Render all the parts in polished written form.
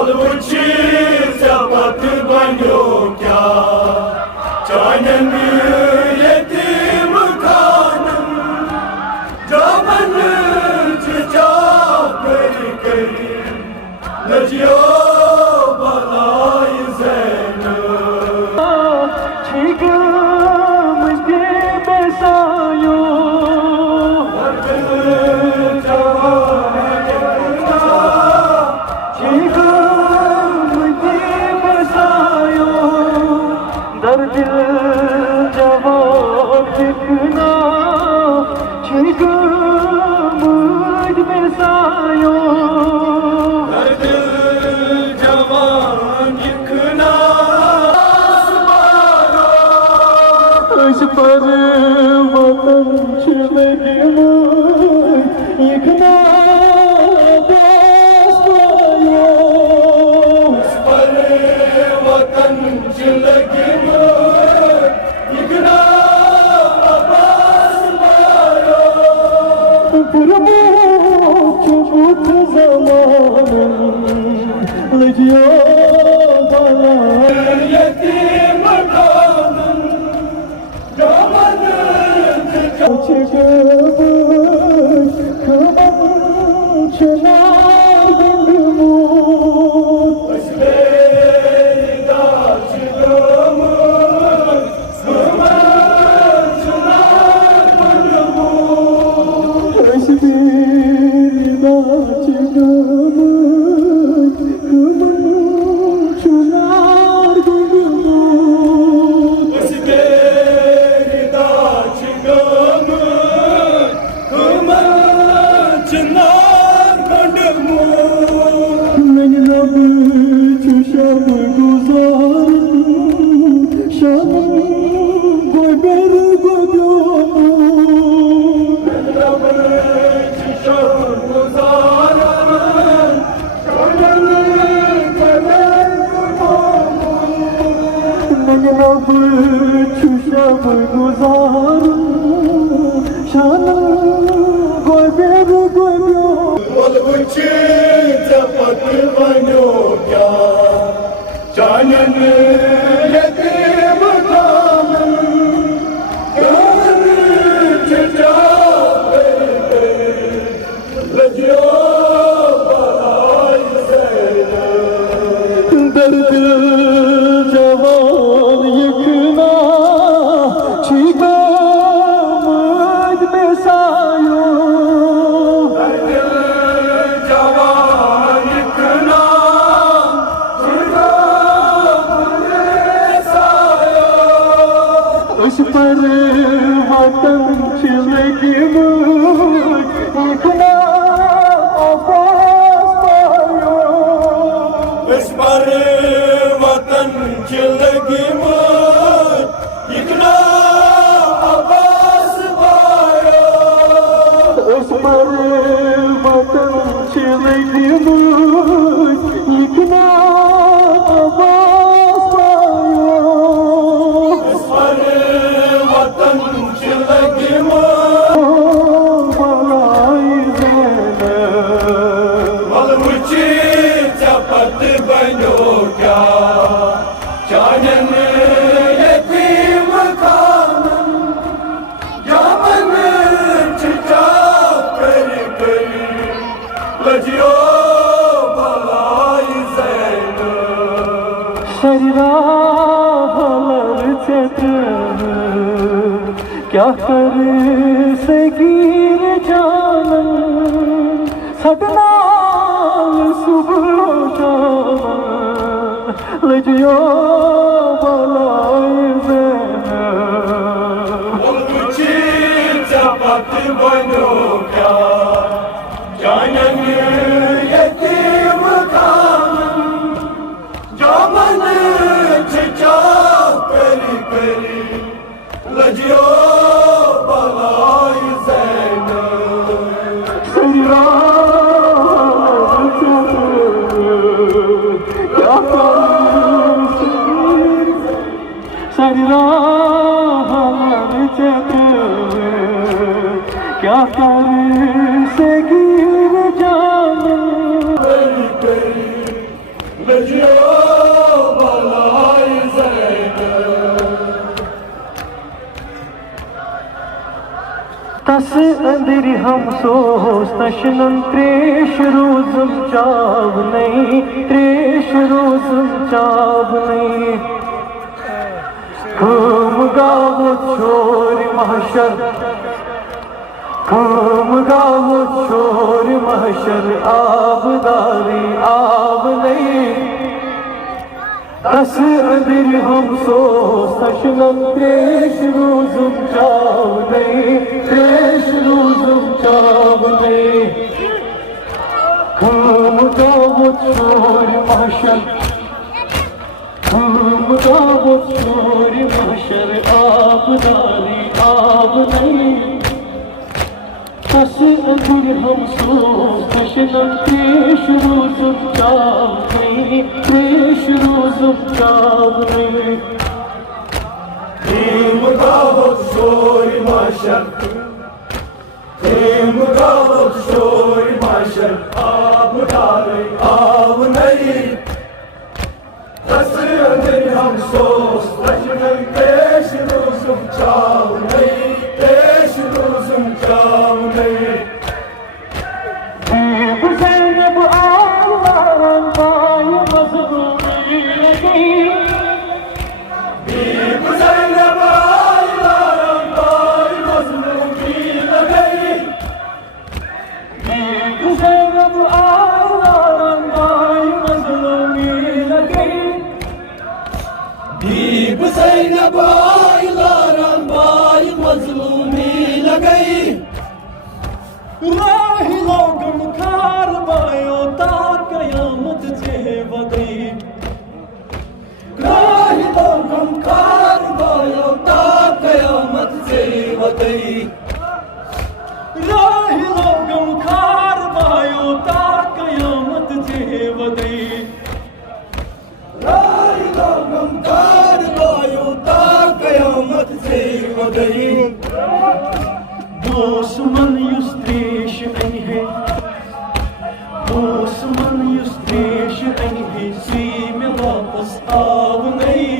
Получился потыбанёк я, Чанен мületim kanım, Camanı çiçak kari Lacıyor balayı zeynep Çıkımız bir besayo Derdil cevap yıkına Çıkımız besayo Derdil cevap yıkına Isparı vatan çileğimi yıkına basmayo Isparı vatan çileğimi yıkına basmayo Pırmuk çubuk zamanın Lacıyor bana Yetim kanım Camanı Çıkımış kıvam çınar gönlümü Özbeyda çıkımın Sıvacına gönlümün Esbirda çıkımış kıvam çınar gönlümü Özbeyda çıkımın Kımancına gönlümün Beni Rabbi çuşamı guzarın Şanım koy beri koy gönlümü Beni Rabbi çuşamı guzarın Şanım koy beri koy gönlümü Получится потыванёк я, Чанен yetim kanım, Gönlüm çiçek Lacıyor balayı zeynep Derdil cavan yıkına Çıkamız besayo Cavan yıkına Isparı vatan çileğimi yıkına basmayo Isparı vatan çileğimi yıkına basmayo Isparı vatan çileğimi yıkına basmayo Isparı vatan çileğimi क्या कर सगीर जानन सदना सुबह शाम लजियो बलाए उलची चपत बनो क्या जानन यतीम खामन जामन चिचा करी करी लजियो बलाई क्या कर सगीर जानन करी करी लजियो बलाई तस अंदर हम सोस तशनन त्रेश रोजम चाव नहीं त्रेश रोजम चाव नहीं घूम गाव छोर महशर घूम गाव छोर महशर आबदारी आब नहीं तस अंदर हम सोस तशनन त्रेश रोजम चाव नहीं त्रेश रोजम चाव नहीं घूम गाव छोर महशर घूम गाव छोर महशर आबदारी आब नहीं तस अंदर हम सोस तशनन त्रेश रोजम चाव नहीं त्रेश रोजम चाव नहीं Kim gavut shoy maşer Kim gavut shoy maşer Ab dare ab nahi Tasir ham sos Lajnan tesh rozum chav nahi Tesh rozum chav nahi Zeynep ağlar bay mazlumi lagi Bib Zeynep aylaram bay mazlumi lagay Zeynep ağlar bay mazlumi lagi Bib Zeynep aylaram bay mazlumi lagay राही लोगम खार bio ता कयामत जे वदई राही लोगम car bio ता कयामत से वदई राही लोगम खार bio ता कयामत जे वदई राही लोगम car bio ता कयामत से वदई दुश्मन use देश नहीं है दुश्मन युस देश नहीं है सी में वापस आव नहीं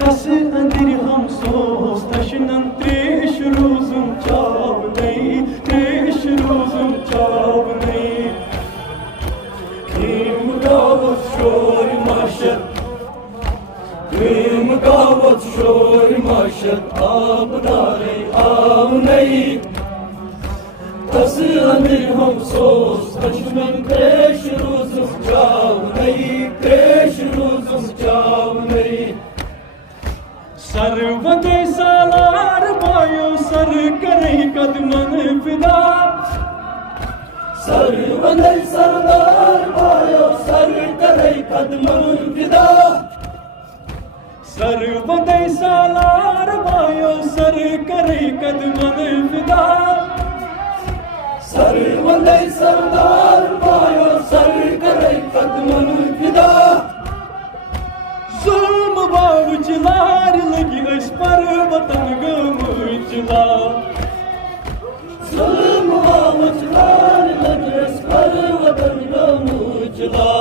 तस अंदर हम सोस तशनन त्रेश रोजम चाव नहीं त्रेश रोजम चाव नहीं Kim gavut shoy maşer Kim gavut shoy maşer Ab dare ab nahi Tasir ham sos Tashman tesh rozum chav nahi Tesh rozum chav nahi सर्वदे सालार बायो सर करे कदमन फिदा Sarvanay sardar bayo sar karay kadman fida सर्वदे सालार बायो सर करे कदमन फिदा Sarvanay sardar bayo sar karay kadman fida जुल्म बावुचलार लगी अस पर वतन गमुचला Zulm avuçlar lagres par vatan gamuchla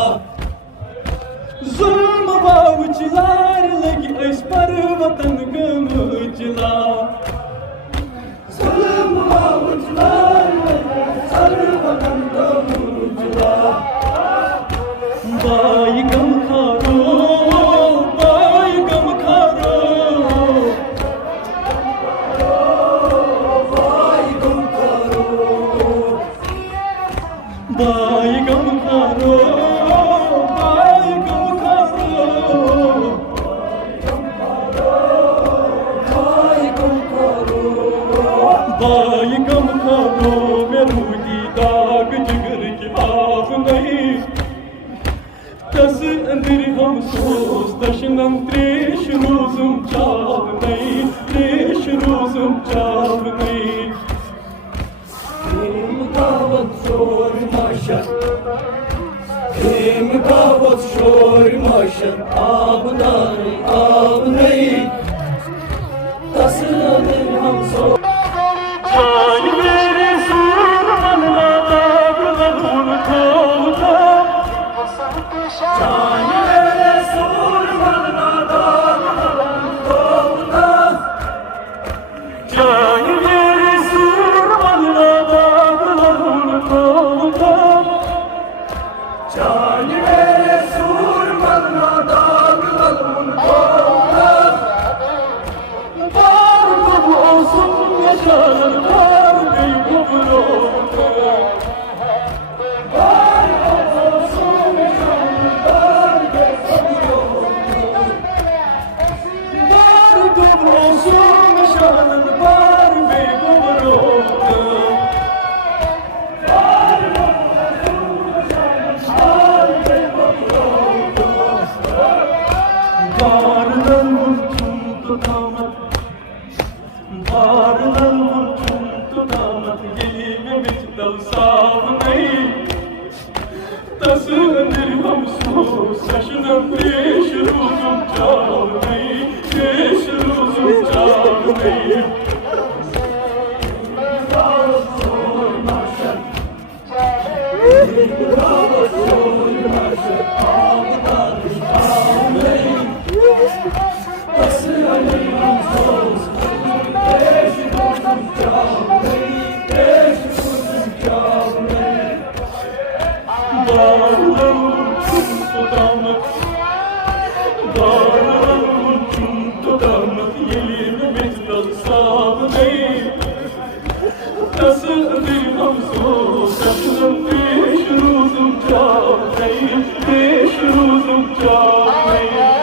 जुल्म बावुचलार लगी अस पर वतन गमुचला Zulm avuçlar lagres par vatan gamuchla बाई गम खारो बाई गम खानो में रूठी दाग जिगर की आग नहीं तस अंदर हम सोच दशनम त्रेश रोजुम चाव नहीं त्रेश रोजुम चाव नहीं Kim kavut şor maşa Kim kavut şor maşa Abdari abnei Tasıdır ham so Çay veri surmanla dağlarım kovda Çay vere surmanla dağlarım kovda Çay veri surmanla dağlarım kovda Çay vere surmanla dağlarım kovda Var bu olsun yaşar var bir kuvvet Var olsun canlar geçiyor Var bu olsun yaşar var bir kuvvet Varlığın mümkün tutamak Varlığın mümkün tutamak Gelime mittal savunayım Tasındır hamsus Saşınım beş ruzum çağırmayı Beş ruzum çağırmayı Varlığın mümkün tutamak Varlığın mümkün tutamak Gelime mittal savunayım Tasındır hamsus Saşınım beş ruzum çağırmayı Beş ruzum çağırmayı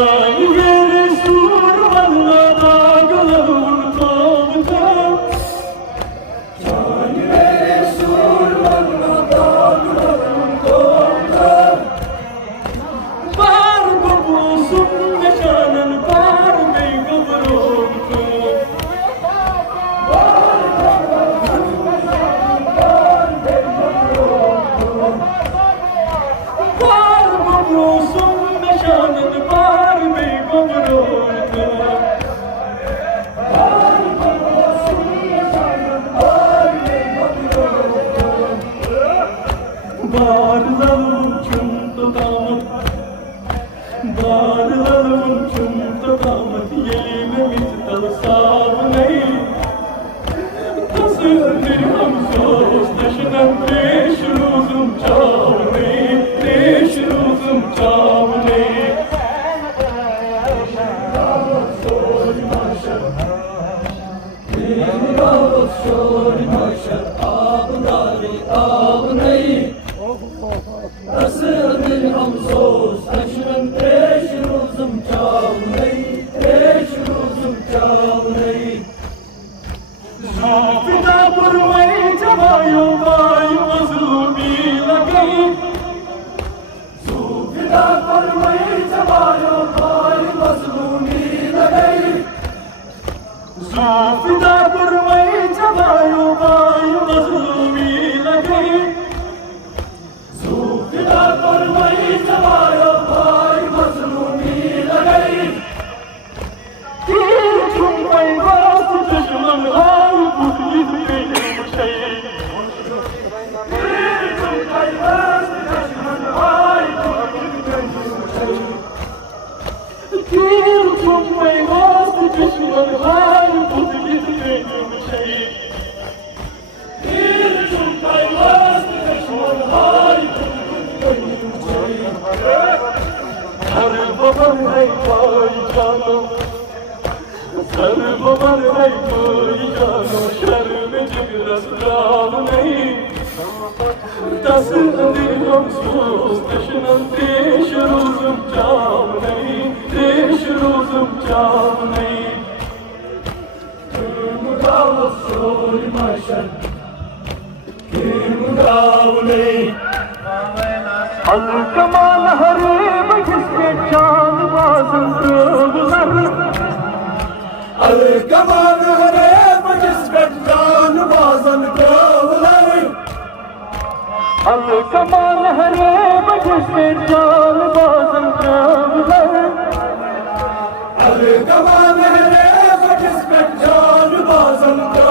Çay veri surmanla dağlarım kovda Çay veri surmanla dağlarım kovda Var bu olsun meşanın var bey kıvrıldı Var bu olsun meşanın var bey kıvrıldı Varlığın tüm tutamı Varlığın tüm tutamı Yelime mittal savunayı Tasındır hamsus Taşınan beş ruzum çağırmayı Beş ruzum çağırmayı Kim kavut şor maşa Abdari abnei Tasıdır ham sos Taşırın beş ruzum çalnei Beş ruzum çalnei Zufida burmayı çabayo bayu mazlumi lagayı Zufida farmayı çabayo Bay mazlumi lagayı Zufida burmayı çabayo bayu mazlumi lagayı Zufida farmayı çabayo Bay mazlumi lagayı Bir çumbay bastı taşıman ay bu benim şey Bir çumbay bastı taşıman ay bu benim şey Bir düşman hay buz gitmedim şey. Bir çumpaymaz düşman hay buz gitmedim şey. Her baban hey vay canım, her baban hey vay canım, şermeci biraz rahmeyi. Das andir hamsuz, taşınan teş rozum çavneyi, teş rozum çavneyi. Kim davul soy maşer, kim davul Al-kamal harib kisme çal bazın kıvlar. Al-kamal harib kisme çal bazın kıvlar. Al-kamal harib kisme çal bazın kıvlar. Al-kamal harib kisme çal bazın kıvlar.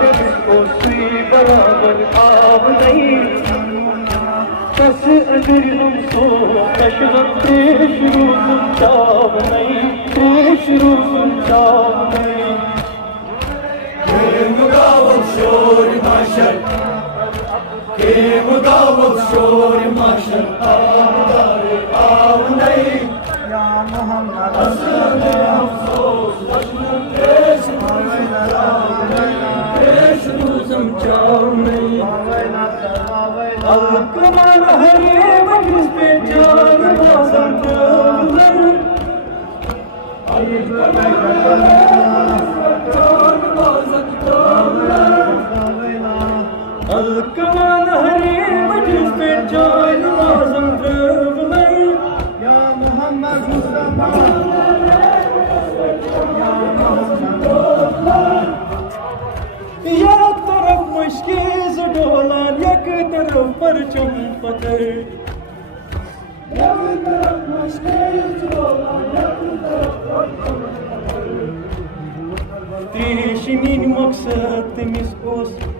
किसको सुई बराबर आव नहीं. बस अगर हम सो कशरत देश रोज़ चाव नहीं, देश रोज़ चाव नहीं. Kim davul soy maşer, kim davul soy maşer. Avdari avney, Ya Muhammed asıl-ı afsos, başının teş rozum çavney. Al-kamal harib kisme çal bazın kıvlar. Al-kamal harib kisme çal bazın kıvlar. Ya Muhammed Mustafa एक तरफ मशकीज डोलान एक तरफ परचम पतर. Trişinin maksat temiz olsun,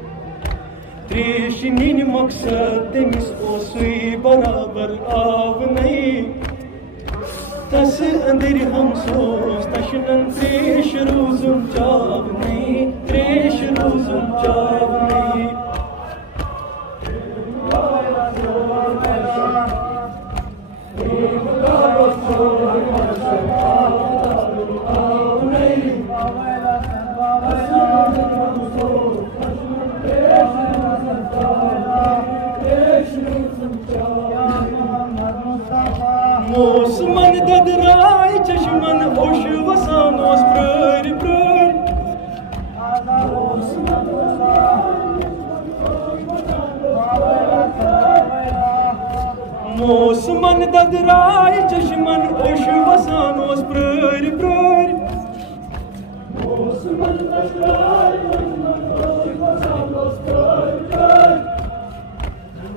trişinin maksat temiz olsun beraber av नहीं. Tas अंदर हम सोच taşınan treş rozum çav नहीं, treş rozum çav नहीं. Osman dadray çeşman hoş vasan os prör prör. Osman dadray çeşman hoş vasan os prör prör. Osman dadray çeşman hoş vasan os prör prör.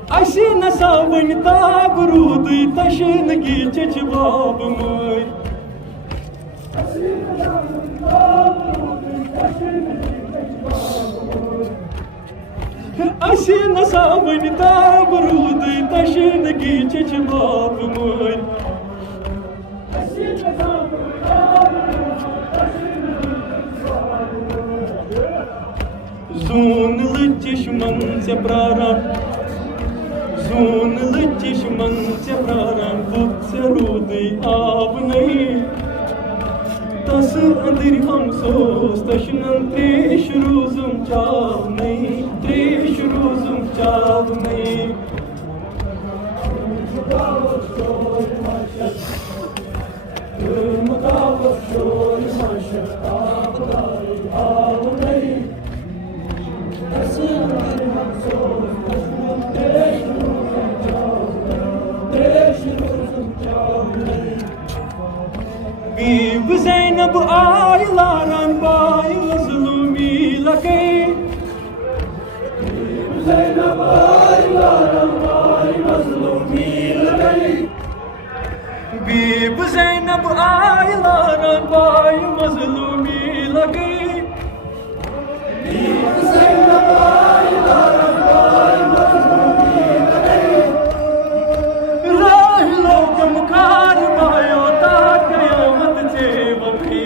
Aşı nasavın tabrudu taşın geçiç babımır. Aşı nasavın tabrudu taşın geçiç babımır. Zunlı çeşman sepraram, zunlı çeşman sepraram, butse rudy av नहीं. Tas andir हम सोच taşınan treş rozum çav नहीं, treş rozum çav नहीं. Teş rozum çav Zeynep aylaran bay mazlumi lake Zeynep aylaran bay mazlumi lake Bib Zeynep aylaran bay mazlumi lake Zeynep aylaran bay mazlumi lake Rah lokam kar bayo ta qiyamat se wabhi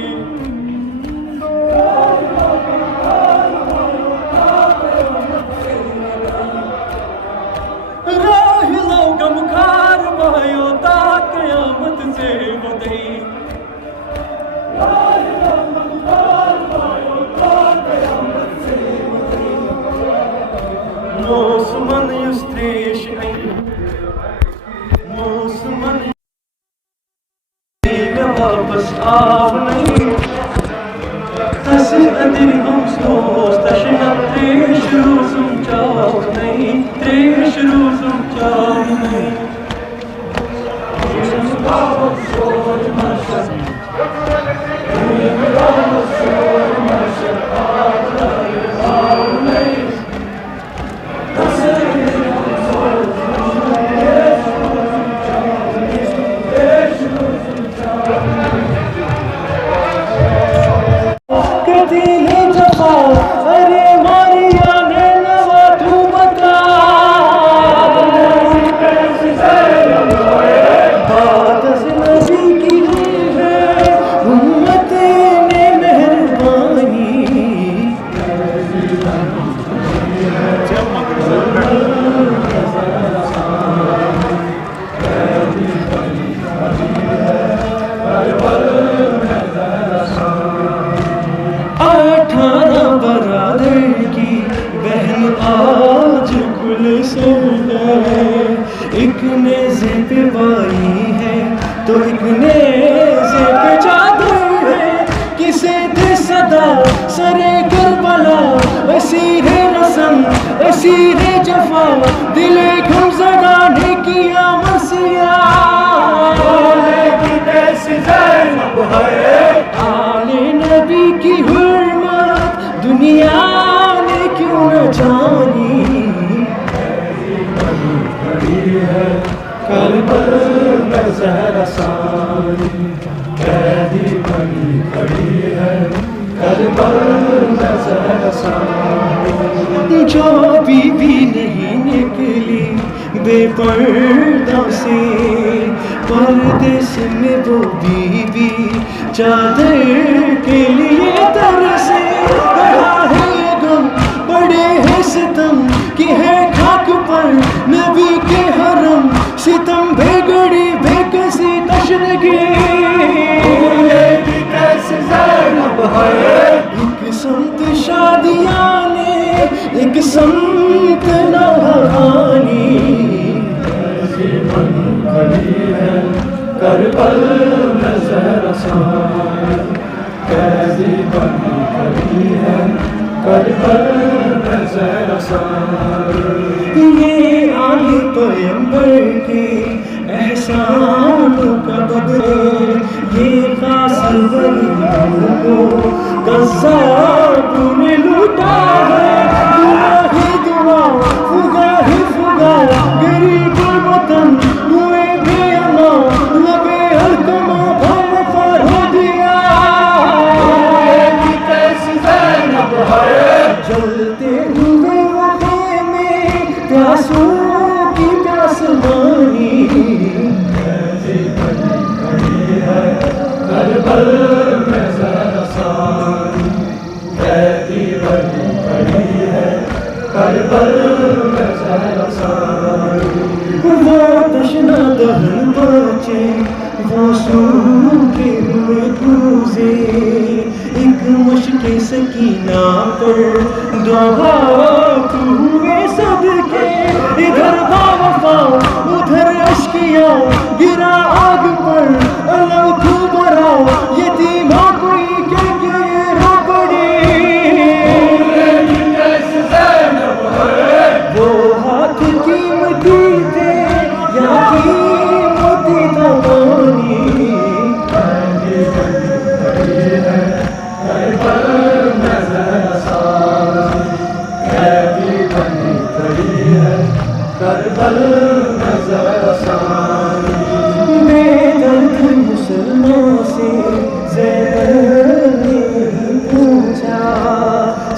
Rah lokam kar bayo ta qiyamat se wabhi Osman yustresh ay Osman वापस आओ नहीं तसे अंदर हम सोच तशना त्रेश रोज़ुम जाओ नहीं त्रेश रोज़ुम जाओ नहीं अरे मारिया ने नवा तू बता बात नबी की है उम्मत ने मेहरबानी आज कुल सोना है एक नेज़े पे बाई है तो एक नेज़े पे चादर है किसे दे सदा सरे करबला ऐसी है रस्म ऐसी है जफा दिले गम ज़दा ने किया मरसिया कैसी ज़ैनब है आले नबी की हुर्मत दुनिया क्यों न जानी करबल में ज़हरा सानी कैदी बनी खड़ी है करबल में ज़हरा सानी जो बीवी नहीं निकली बेपर्दा से परदेस में वो बीवी चादर के लिए तरसे बड़ा है ये गम बड़े हैं सितम कि है खाक पर नबी के हरम सितम बेगड़ी बेकसी तशनगी कैसी ज़ैनब है एक संत शादियाँ ने एक संत नहानी खड़ी है करबल में ज़हरा सानी कैदी बनी खड़ी है करबल में ज़हरा सानी ये आले पैगंबर के एहसानों का बदले ये खास वलियों को कज़्ज़ाबों ने लूटा है दुआ ही फुगा गरीब वतन हुए बेअमा लबे हल्कमा हम फरह दिया कैसी ज़ैनब है जलते हुए वफ़े में प्यासों की प्यास मानी करबल में ज़हरा सानी कैदी बनी खड़ी है करबल में ज़हरा सानी वो तशना दहन बचे वो सूखे हुए कूजे एक मुश्किल सकीना पर दुआ हुए सदके इधर बावफा उधर अश्किया गिरा आग पर अलग तू बरा यतीमा कोई के रो पड़ी वो हाथ कीमती थे या कीमती दवानी बेदर्द मुसलमान से ज़ैनब ने पूछा,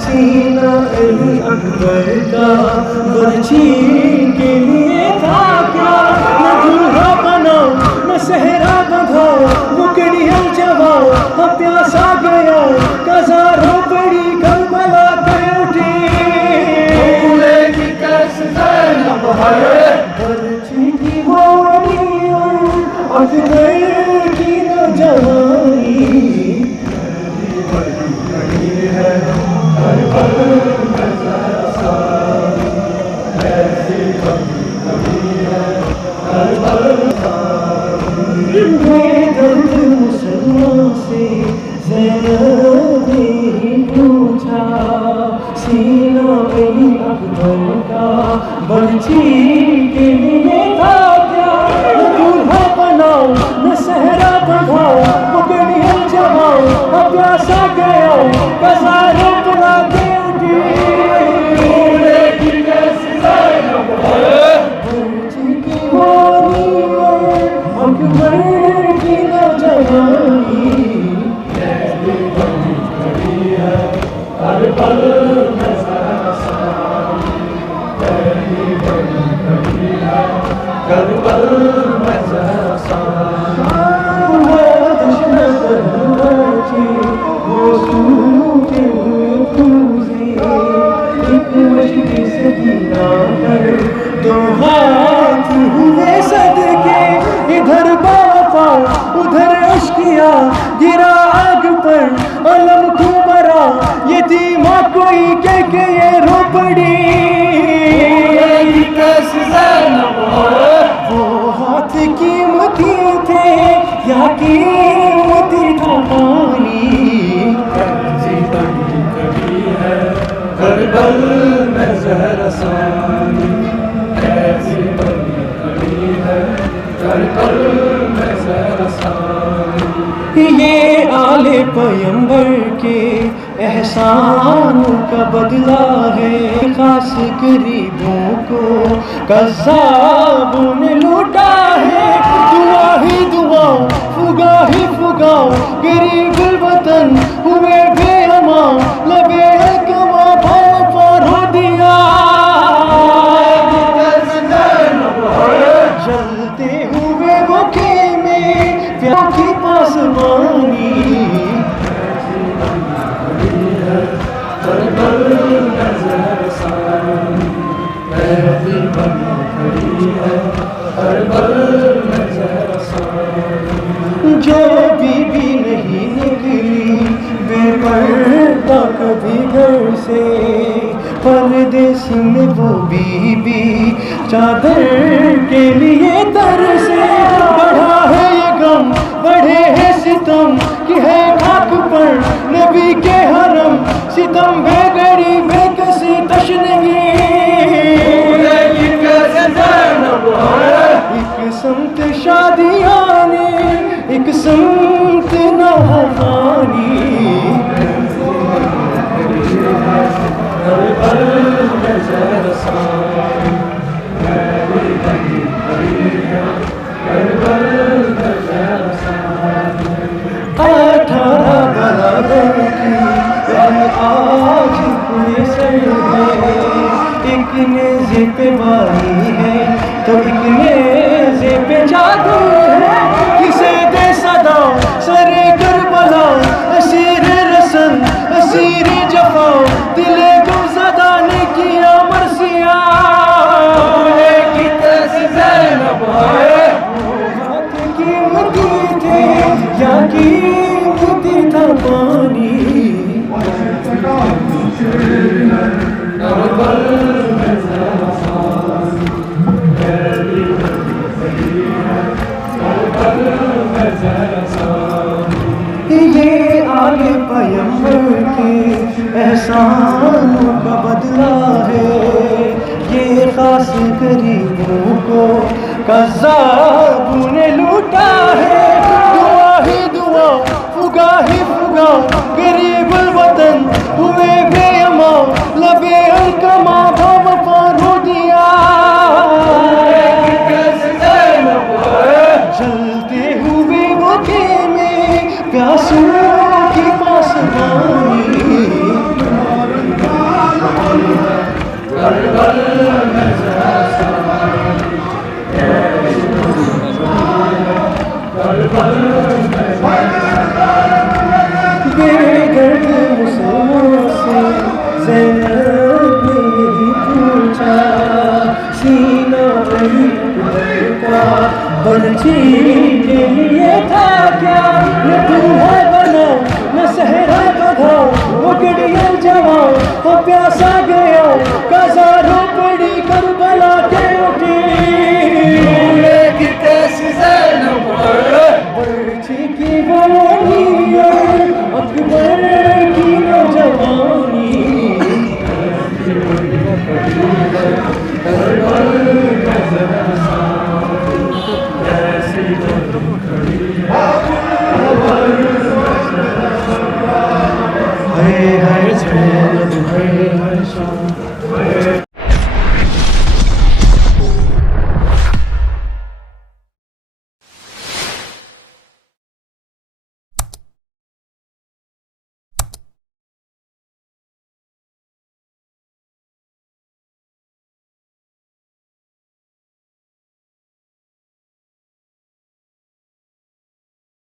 सीना अली अकबर का बर्छी के लिए था क्या? न दूल्हा बनाओ न सहरा बंधाओ, मुकड़ियाँ जवाओ, हाँ प्यासा गया कज़ारों पड़ी करबला पे उठी। बर्छी की वाणी अकबर की न जवानी, बेदर्द मुसलमान से ज़ैनब ने पूछा, सीना अली अकबर का बर्छी के लिए था क्या? न दूल्हा बनाओ न सहरा बंधाओ, मुकड़ियाँ जवाओ, हाँ प्यासा गया कज़ारों बना के उठी। बर्छी की वाणी अकबर की न जवानी, दो हाथ हुए सदके, इधर बापा उधर अश्किया, गिरा आग पर अलम कुबरा, यतीमा कोई कह के ये रो पड़ी। वो हाथ कीमती थे या कीमती था पानी, करबल में ज़हरा सानी, ऐसी बनी खड़ी है करबल में ज़हरा सानी। ये आले पैगंबर के एहसानों का बदला है, खास गरीबों को कज़्ज़ाबों ने लूटा है। दुआ ही दुआओं फुगा ही फुगाओ, गरीब वतन हुए बेअमा, लबे कमा भाव पर हो दिया। जलते हुए वो खेमे प्यार की पासवानी, जो बीबी नहीं निकली बेपर्दा कभी घर से, परदेसी में वो बीबी चादर के लिए तरसे। बढ़ा है ये गम बढ़े है सितम, कि है खाक पर नबी के हरम, सितम बेगड़ी बेकसी तशनगी। एक समत शादियाने एक समत नहानी, आज पूरे सर है, एक नेज़े पे बारी है तो एक नेज़े पे जादू है। किसे दे सदा सरे करबला, असीर रसन असीर जफा, दिले को सदा ने किया मरसिया। हाथ कीमती थे या कीमती था पानी, ये आले पैगंबर के एहसानों का बदला है, ये खास गरीबों को कज़्ज़ाबों ने लूटा है। दुआ ही दुआ फुगा ही फुगा, गरीब वतन हुए बेअमा, लबे अलकमा भाव पर हो दिया। बर्छी के लिए था क्या न दूल्हा बना न सहरा बधाओ वो गड़िया जवाओ वो प्यासा गया कजारों पड़ी करबला के उठी कि कैसी ज़ैनब बर्छी की बोली अकबर की नौजवानी है